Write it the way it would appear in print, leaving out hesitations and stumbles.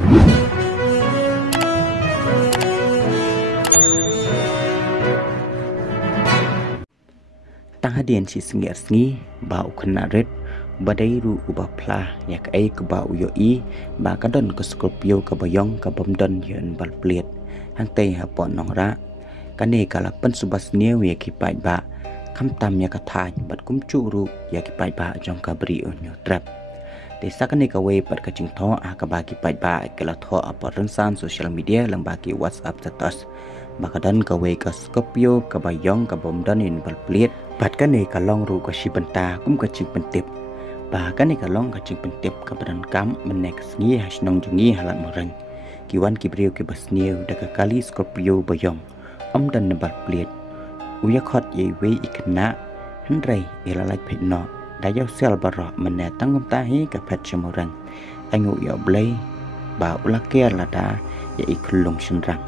Tang hadian si sengi bau kena red badai ru ubah plah yak ai ke bau yo I ba kadon ke Scorpio ke bayong ke bomdon yen bal pliet hang tei ha pon nong ra kane kala pen subas new ya ki pai ba kham tam ya ka thai bat kum chu ru ya ki pai ba jong ka bri onyo trap de sakane ka we pat ka ching tho a ka ba ki pai ba ke la tho a par san social media lang ba ki WhatsApp status bakadan ka we ka Scorpio ka bayong ka bomdon yen bal pliet bat kane ka long ru ka shi banta kum ka ching pentip ba kane ka long ka ching pentip ka badan kam menek sngi hasnong jungi halat morang kiwan ki brio ki basniu da ka kali Scorpio bayong dan nebal pliet uya khot ye we ikna hendrai ilalai phitno da yaw sel baro menne tangum ta hi ka phet chmorang angu yo blai ba ulake la da ye iklung shinrang